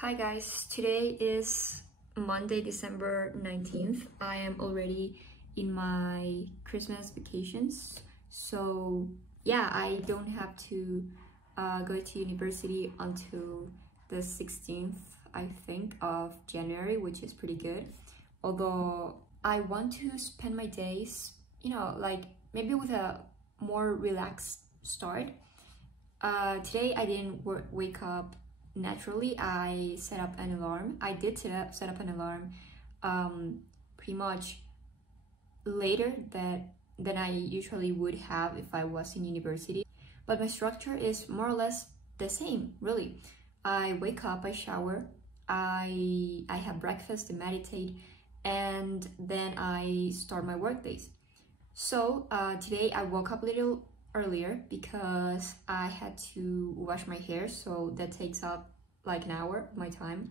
Hi guys, today is Monday, December 19th. I am already in my Christmas vacations. So yeah, I don't have to go to university until the 16th, I think, of January, which is pretty good. Although I want to spend my days, like maybe with a more relaxed start. Today I didn't wake up naturally. I set up an alarm. I did set up an alarm pretty much later than I usually would have if I was in university. But my structure is more or less the same, really. I wake up, I shower, I have breakfast, I meditate, and then I start my work days. So today I woke up a little earlier because I had to wash my hair, so that takes up like an hour of my time.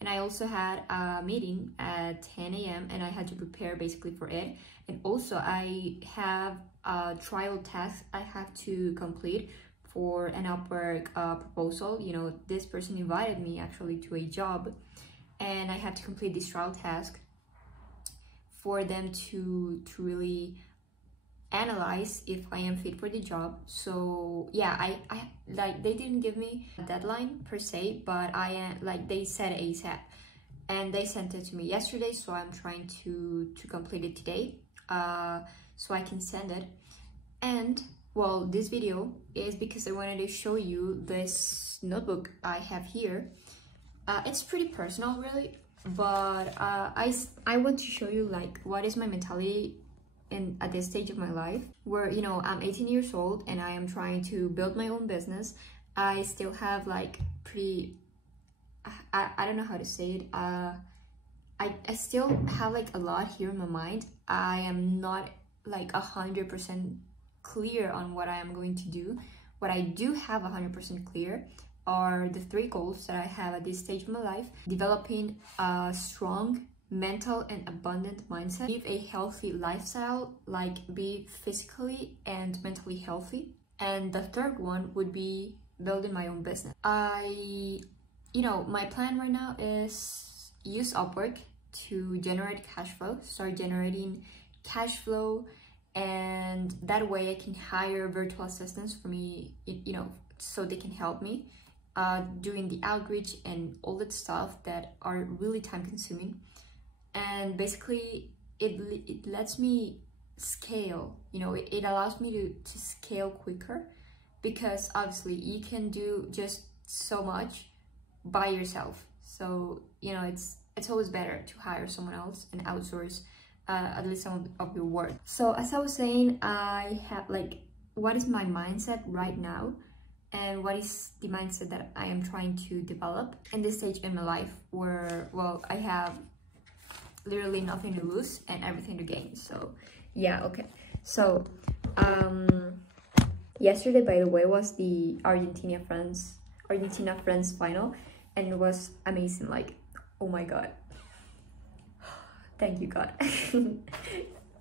And I also had a meeting at 10 a.m. and I had to prepare basically for it. And also I have a trial task I have to complete for an Upwork proposal. This person invited me actually to a job, and I had to complete this trial task for them to really analyze if I am fit for the job. So yeah, I like, they didn't give me a deadline per se, but they said ASAP, and they sent it to me yesterday, so I'm trying to complete it today so I can send it. And well, this video is because I wanted to show you this notebook I have here. It's pretty personal really, but I want to show you like what is my mentality at this stage of my life, where I'm 18 years old and I am trying to build my own business. I still have like I don't know how to say it. I still have like a lot here in my mind. I am not like 100% clear on what I am going to do. What I do have 100% clear are the 3 goals that I have at this stage of my life: developing a strong mental and abundant mindset, live a healthy lifestyle, like be physically and mentally healthy. And the 3rd one would be building my own business. My plan right now is use Upwork to generate cash flow, start generating cash flow, and that way I can hire virtual assistants for me, so they can help me doing the outreach and all that stuff that are really time consuming. And basically it lets me scale, it allows me to scale quicker, because obviously you can do just so much by yourself. So it's always better to hire someone else and outsource at least some of your work. So as I was saying, I have like, what is my mindset right now, and what is the mindset that I am trying to develop in this stage in my life, where, well, I have literally nothing to lose and everything to gain. So yeah, okay. So yesterday, by the way, was the Argentina France final, and it was amazing. Like, oh my god, thank you god.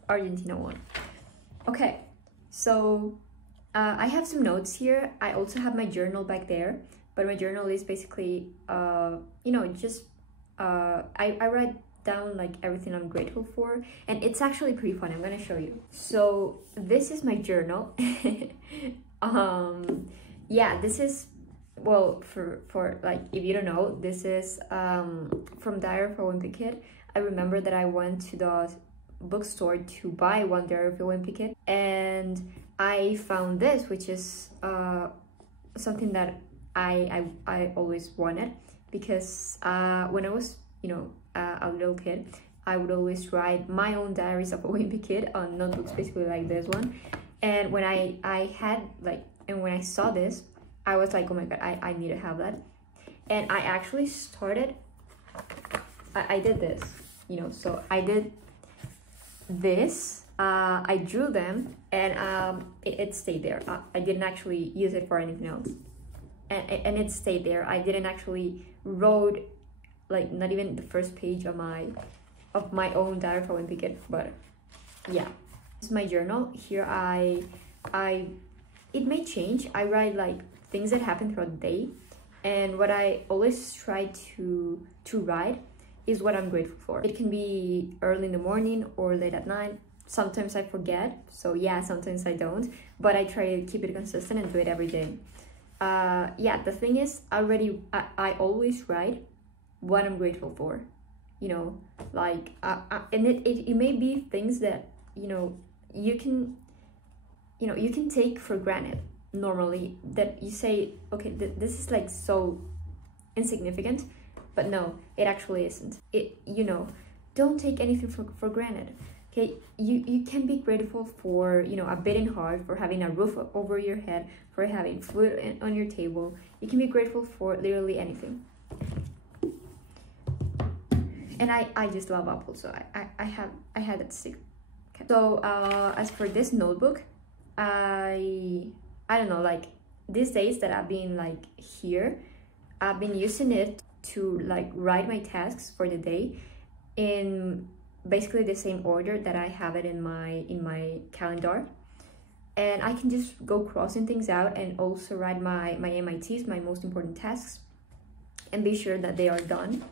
Argentina won. Okay, so I have some notes here. I also have my journal back there, but my journal is basically just I write down like everything I'm grateful for, and it's actually pretty fun. I'm gonna show you. So this is my journal. Yeah, this is, well, for like, if you don't know, this is from Diary of a Wimpy Kid. I remember that I went to the bookstore to buy one Diary of a Wimpy Kid, and I found this, which is something that I always wanted, because when I was a little kid, I would always write my own diaries of a wimpy kid on notebooks, basically like this one. And when when I saw this, I was like, oh my god, I need to have that. And I actually started, I did this, so I did this, I drew them, and it stayed there. I didn't actually use it for anything else, and it stayed there. I didn't actually wrote like not even the first page of my own diary for Wimpy Kid, but yeah, this is my journal. Here it may change. I write like things that happen throughout the day, And what I always try to write is what I'm grateful for. It can be early in the morning or late at night. Sometimes I forget, so yeah, sometimes I don't, but I try to keep it consistent and do it every day. Yeah, the thing is, I always write what I'm grateful for, you know, like, and it may be things that, you know, you can take for granted normally, that you say, okay, this is like so insignificant, but no, it actually isn't. Don't take anything for granted. Okay, you can be grateful for, you know, a beating heart, for having a roof over your head, for having food on your table. You can be grateful for literally anything. And I just love apples, so I had that stick. Okay. So as for this notebook, I don't know, like these days that I've been like here, I've been using it to like write my tasks for the day in basically the same order that I have it in my calendar, and I can just go crossing things out and also write my MITs, my most important tasks, and be sure that they are done.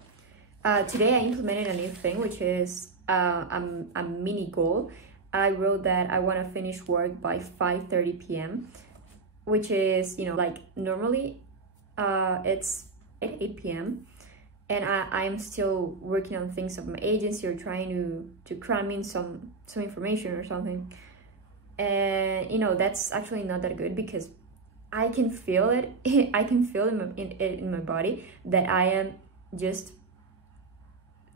Today I implemented a new thing, which is a mini goal. I wrote that I want to finish work by 5:30 p.m., which is, you know, like normally it's at 8 p.m. and I'm still working on things of my agency or trying to cram in some information or something. And, you know, that's actually not that good because I can feel it. I can feel in my body that I am just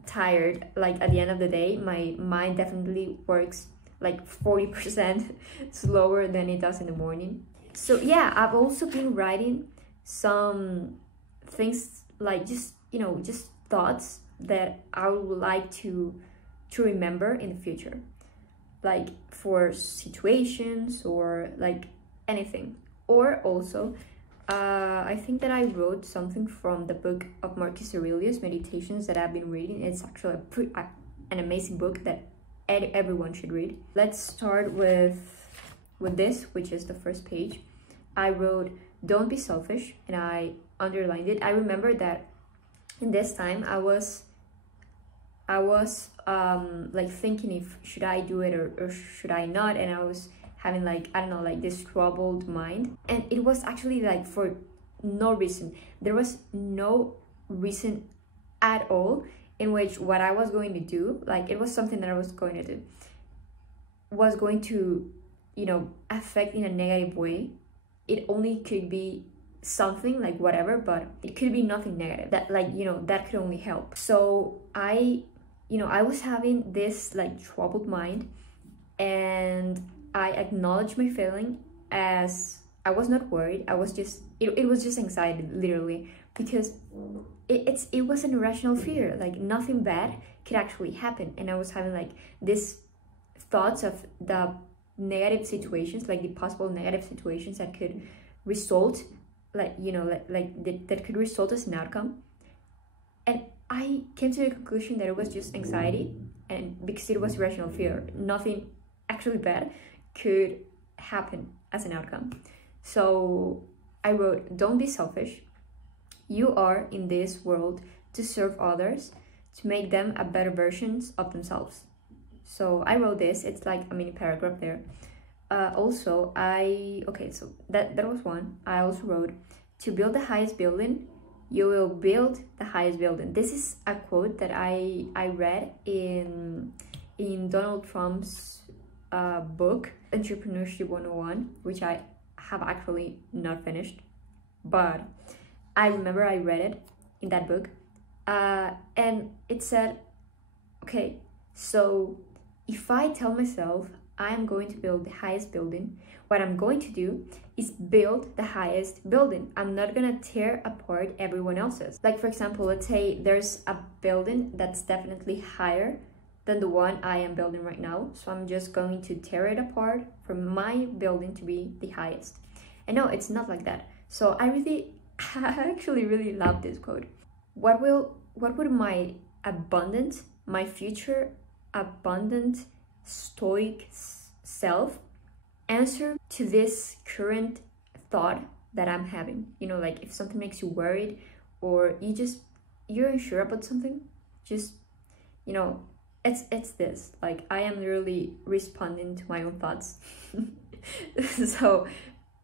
tired. Like at the end of the day, my mind definitely works like 40% slower than it does in the morning. So yeah, I've also been writing some things, like just, you know, just thoughts that I would like to remember in the future, like for situations or like anything. Or also I think that I wrote something from the book of Marcus Aurelius, Meditations, that I've been reading. It's actually an amazing book that everyone should read. Let's start with this, which is the first page. I wrote, "Don't be selfish," and I underlined it. I remember that in this time I was like thinking if should I do it or should I not, and I was having like, I don't know, like this troubled mind. And it was actually like for no reason. There was no reason at all in which what I was going to do, like it was something that I was going to do, was going to, you know, affect in a negative way. It only could be something like whatever, but it could be nothing negative that, like, you know, that could only help. So I was having this like troubled mind, and I acknowledged my feeling as I was not worried. I was just, it was just anxiety, literally, because it was an irrational fear. Like nothing bad could actually happen, and I was having like this thoughts of the negative situations, like the possible negative situations that could result, like, you know, that could result as an outcome. And I came to the conclusion that it was just anxiety, and because it was irrational fear, nothing actually bad could happen as an outcome. So I wrote, "Don't be selfish. You are in this world to serve others, to make them a better versions of themselves." So I wrote this. It's like a mini paragraph there. Also, okay, so that was one. I also wrote, "To build the highest building, you will build the highest building." This is a quote that I read in Donald Trump's book, Entrepreneurship 101, which I have actually not finished, but I remember I read it in that book, and it said, okay, so if I tell myself I am going to build the highest building, what I'm going to do is build the highest building. I'm not gonna tear apart everyone else's. Like, for example, let's say there's a building that's definitely higher than the one I am building right now, so I'm just going to tear it apart for my building to be the highest. And no, it's not like that. So I actually really love this quote. What would my future abundant stoic self answer to this current thought that I'm having. You know, like if something makes you worried, or you're unsure about something, just, you know, it's this. Like I am literally responding to my own thoughts. So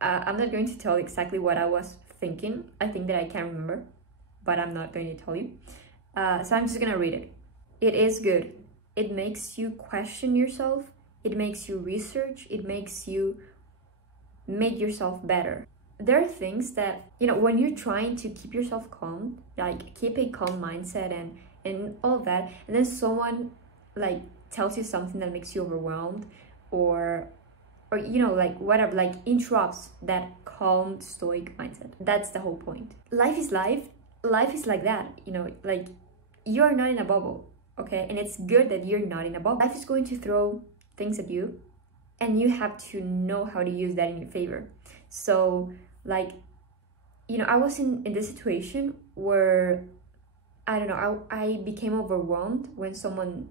I'm not going to tell exactly what I was thinking. I think that I can remember, but I'm not going to tell you. So I'm just gonna read it. It is good. It makes you question yourself. It makes you research. It makes you make yourself better. There are things that, you know, when you're trying to keep yourself calm, like keep a calm mindset and all that, and then someone like tells you something that makes you overwhelmed, or you know, like whatever, like interrupts that calm stoic mindset. That's the whole point. Life is life. Life is like that, you know, like you're not in a bubble, okay? And it's good that you're not in a bubble. Life is going to throw things at you, and you have to know how to use that in your favor. So like, you know, I was in this situation where, I don't know, I became overwhelmed when someone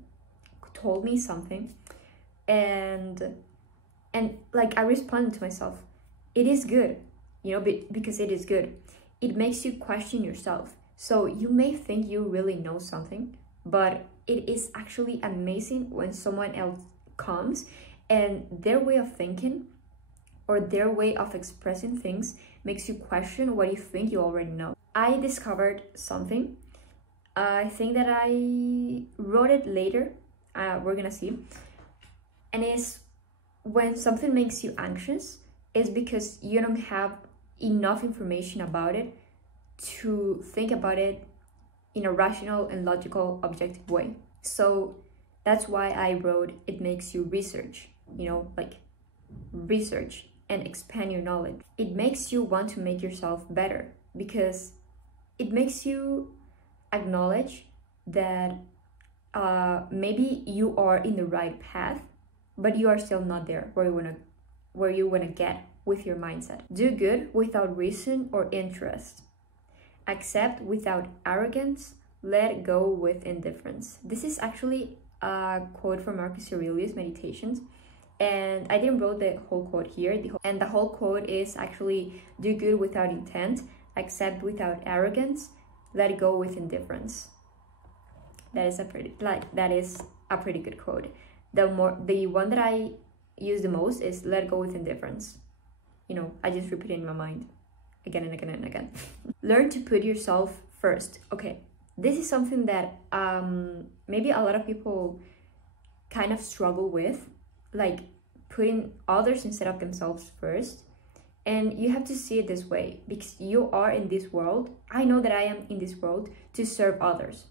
told me something, and like I responded to myself, it is good, you know, because it is good. It makes you question yourself. So you may think you really know something, but it is actually amazing when someone else comes and their way of thinking or their way of expressing things makes you question what you think you already know. I discovered something. I think that I wrote it later. We're gonna see. And it's when something makes you anxious, it's because you don't have enough information about it to think about it in a rational and logical, objective way. So that's why I wrote it makes you research, you know, like research and expand your knowledge. It makes you want to make yourself better because it makes you acknowledge that maybe you are in the right path, but you are still not there where you wanna get with your mindset. Do good without reason or interest. Accept without arrogance. Let go with indifference. This is actually a quote from Marcus Aurelius' Meditations, and I didn't wrote the whole quote here. The whole quote is actually do good without intent, accept without arrogance, let go with indifference. That is a pretty good quote. The one that I use the most is let go with indifference. You know, I just repeat it in my mind again and again and again. Learn to put yourself first. Okay, this is something that maybe a lot of people kind of struggle with, like putting others instead of themselves first. And you have to see it this way, because you are in this world. I know that I am in this world to serve others,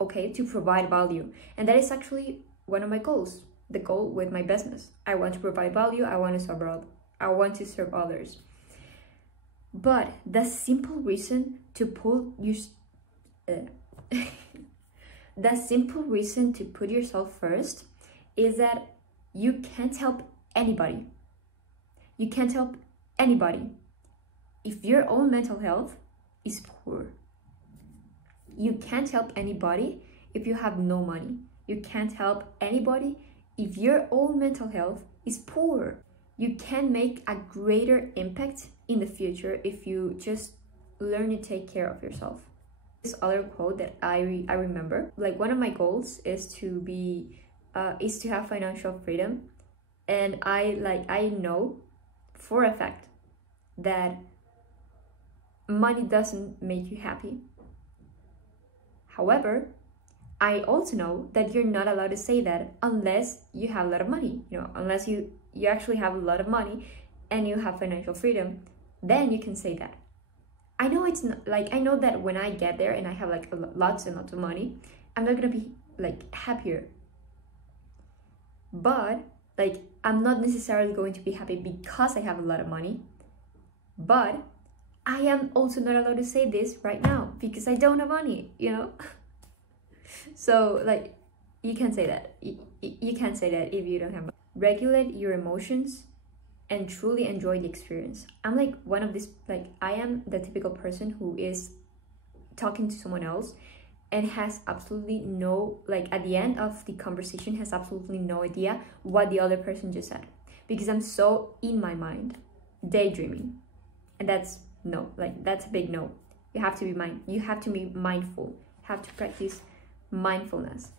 okay, to provide value. And that is actually one of my goals, the goal with my business. I want to provide value. I want to serve others. But the simple reason to the simple reason to put yourself first is that you can't help anybody. You can't help anybody if your own mental health is poor. You can't help anybody if you have no money. You can't help anybody if your own mental health is poor. You can make a greater impact in the future if you just learn to take care of yourself. This other quote that I remember, like one of my goals is to have financial freedom, and I know for a fact that money doesn't make you happy. However, I also know that you're not allowed to say that unless you have a lot of money, you know, unless you actually have a lot of money and you have financial freedom, then you can say that. I know it's not, like, I know that when I get there and I have like lots and lots of money, I'm not gonna be like happier. But like, I'm not necessarily going to be happy because I have a lot of money. But I am also not allowed to say this right now because I don't have money, you know? So like, you can't say that. You can't say that if you don't have money. Regulate your emotions and truly enjoy the experience. I'm like one of these, like I am the typical person who is talking to someone else and has absolutely no, like at the end of the conversation has absolutely no idea what the other person just said, because I'm so in my mind, daydreaming. And that's no, like that's a big no. You have to be mindful. You have to practice mindfulness.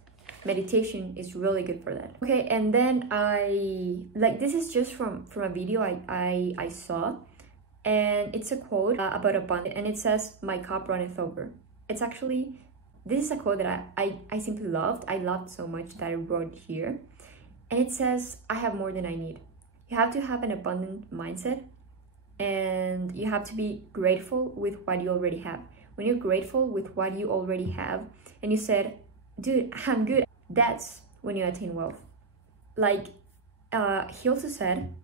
Meditation is really good for that. Okay, and then this is just from a video I saw, and it's a quote about abundance, and it says, "My cup runneth over." It's actually, this is a quote that I simply loved. I loved so much that I wrote here. And it says, "I have more than I need." You have to have an abundant mindset, and you have to be grateful with what you already have. When you're grateful with what you already have, and you said, "Dude, I'm good," that's when you attain wealth. Like, he also said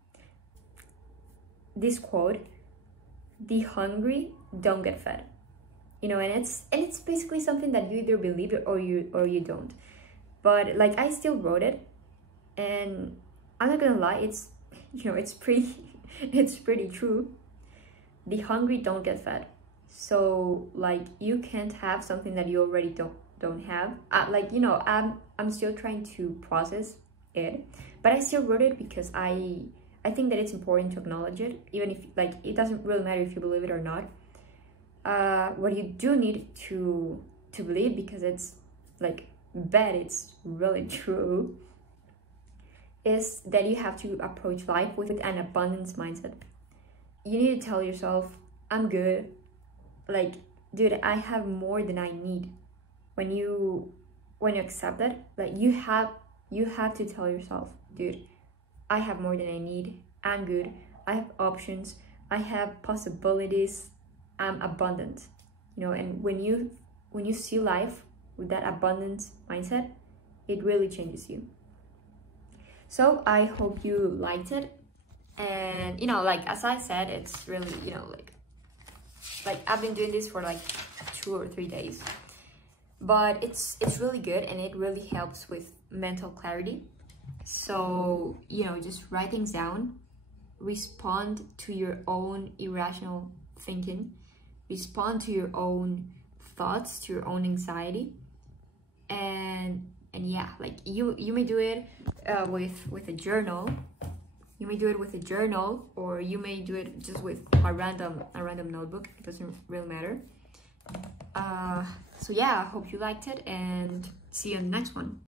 this quote, "The hungry don't get fed." You know, and it's basically something that you either believe it or you don't. But like, I still wrote it, and I'm not gonna lie, it's, you know, it's pretty true. The hungry don't get fed. So like, you can't have something that you already don't have. Like, you know, I'm still trying to process it, but I still wrote it because I think that it's important to acknowledge it, even if, like, it doesn't really matter if you believe it or not. What you do need to believe, because it's like bad, it's really true, is that you have to approach life with an abundance mindset. You need to tell yourself, "I'm good." Like, dude, I have more than I need. When you accept that, like, you have to tell yourself, "Dude, I have more than I need. I'm good. I have options. I have possibilities. I'm abundant." You know, and when you see life with that abundance mindset, it really changes you. So I hope you liked it. And, you know, like, as I said, it's really, you know, like I've been doing this for like 2 or 3 days, but it's really good, and it really helps with mental clarity. So, you know, just write things down, respond to your own irrational thinking, respond to your own thoughts, to your own anxiety, and yeah, like, you may do it with a journal. You may do it with a journal, or you may do it just with a random notebook. It doesn't really matter. So yeah, I hope you liked it, and see you on the next one.